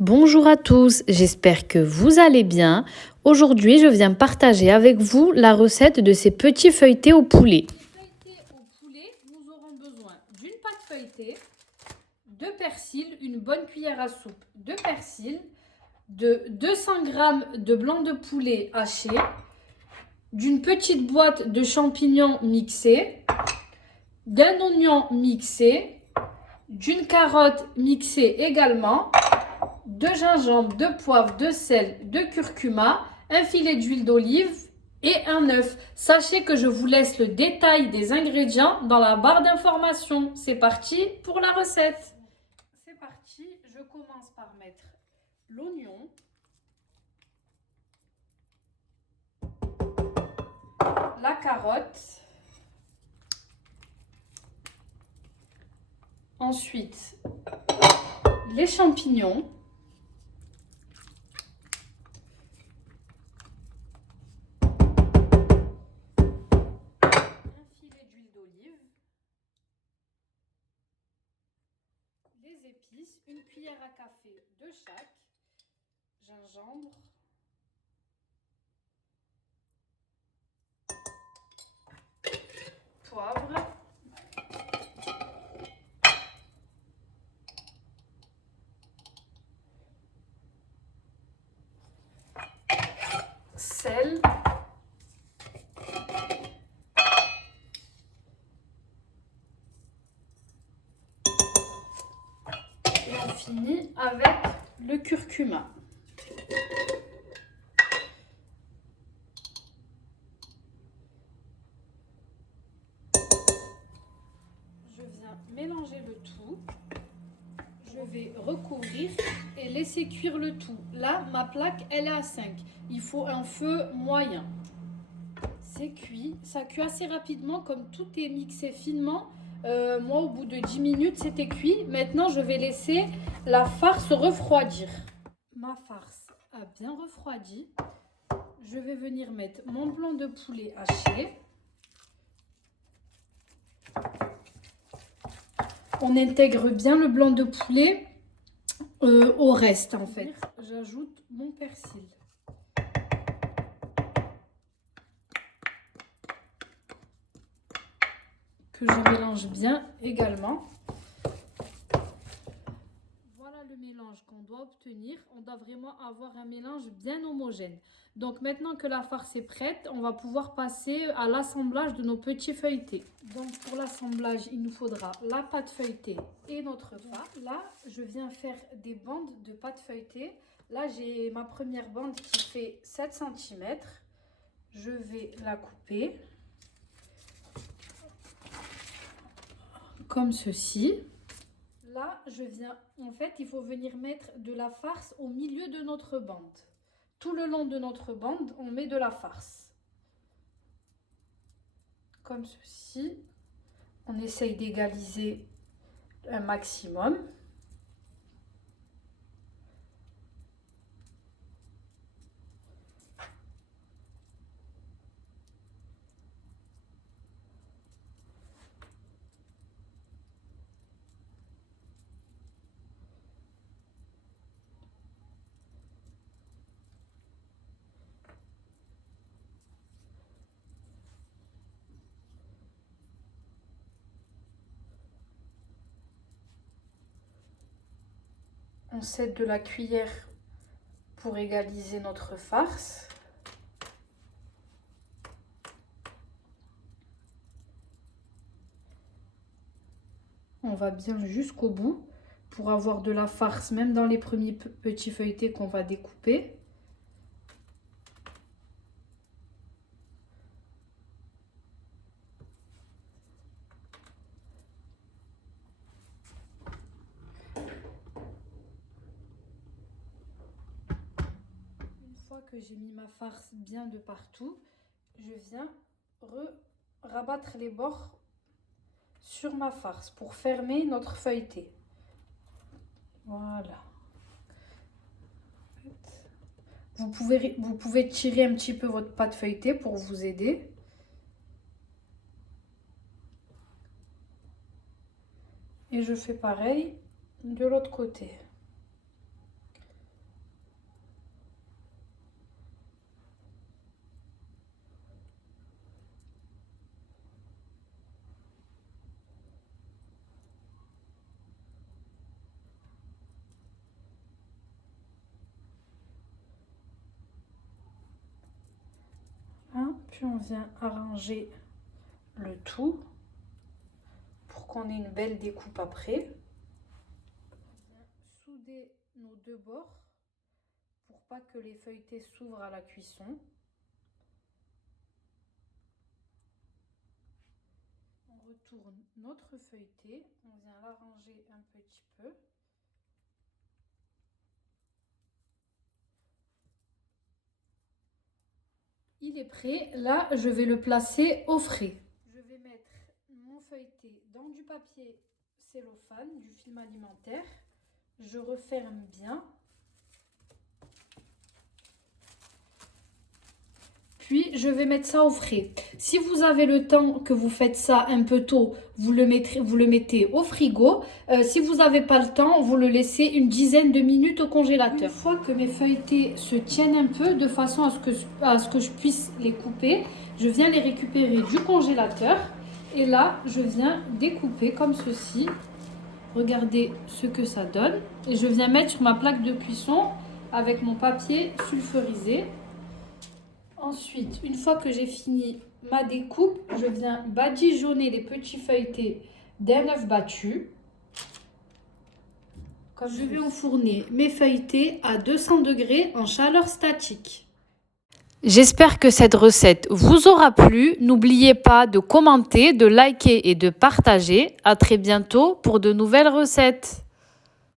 Bonjour à tous, j'espère que vous allez bien. Aujourd'hui, je viens partager avec vous la recette de ces petits feuilletés au poulet. Feuilletés au poulet, nous aurons besoin d'une pâte feuilletée, de persil, une bonne cuillère à soupe de persil, de 200 g de blanc de poulet haché, d'une petite boîte de champignons mixés, d'un oignon mixé, d'une carotte mixée également, de gingembre, de poivre, de sel, de curcuma, un filet d'huile d'olive et un œuf. Sachez que je vous laisse le détail des ingrédients dans la barre d'informations. C'est parti pour la recette. C'est parti, je commence par mettre l'oignon, la carotte, ensuite les champignons, un filet d'huile d'olive, les épices, une cuillère à café de chaque, gingembre, poivre, sel, et on finit avec le curcuma. Je viens mélanger le tout. Je vais recouvrir et laisser cuire le tout. Là, ma plaque, elle est à 5. Il faut un feu moyen. C'est cuit. Ça cuit assez rapidement, comme tout est mixé finement. Moi, au bout de 10 minutes, c'était cuit. Maintenant, je vais laisser la farce refroidir. Ma farce a bien refroidi. Je vais venir mettre mon blanc de poulet haché. On intègre bien le blanc de poulet au reste en fait. J'ajoute mon persil. Que je mélange bien également. Voilà le mélange qu'on doit obtenir. On doit vraiment avoir un mélange bien homogène. Donc maintenant que la farce est prête, on va pouvoir passer à l'assemblage de nos petits feuilletés. Donc pour l'assemblage, il nous faudra la pâte feuilletée et notre farce. Là, je viens faire des bandes de pâte feuilletée. Là, j'ai ma première bande qui fait 7 cm. Je vais la couper comme ceci. Là, en fait, il faut venir mettre de la farce au milieu de notre bande. Tout le long de notre bande, on met de la farce. Comme ceci. On essaye d'égaliser un maximum. On s'aide de la cuillère pour égaliser notre farce. On va bien jusqu'au bout pour avoir de la farce, même dans les premiers petits feuilletés qu'on va découper. Que j'ai mis ma farce bien de partout, je viens rabattre les bords sur ma farce pour fermer notre feuilleté. Voilà. Vous pouvez tirer un petit peu votre pâte feuilletée pour vous aider. Et je fais pareil de l'autre côté. Puis on vient arranger le tout pour qu'on ait une belle découpe après. On vient souder nos deux bords pour pas que les feuilletés s'ouvrent à la cuisson. On retourne notre feuilleté, on vient l'arranger un petit peu. Il est prêt, là je vais le placer au frais. Je vais mettre mon feuilleté dans du papier cellophane, du film alimentaire. Je referme bien. Puis je vais mettre ça au frais. Si vous avez le temps que vous faites ça un peu tôt, vous le mettez au frigo. Si vous n'avez pas le temps, vous le laissez une dizaine de minutes au congélateur. Une fois que mes feuilletés se tiennent un peu, de façon à ce que je puisse les couper, je viens les récupérer du congélateur. Et là, je viens découper comme ceci. Regardez ce que ça donne. Et je viens mettre sur ma plaque de cuisson avec mon papier sulfurisé. Ensuite, une fois que j'ai fini ma découpe, je viens badigeonner les petits feuilletés d'un œuf battu. Je vais enfourner mes feuilletés à 200 degrés en chaleur statique. J'espère que cette recette vous aura plu. N'oubliez pas de commenter, de liker et de partager. À très bientôt pour de nouvelles recettes.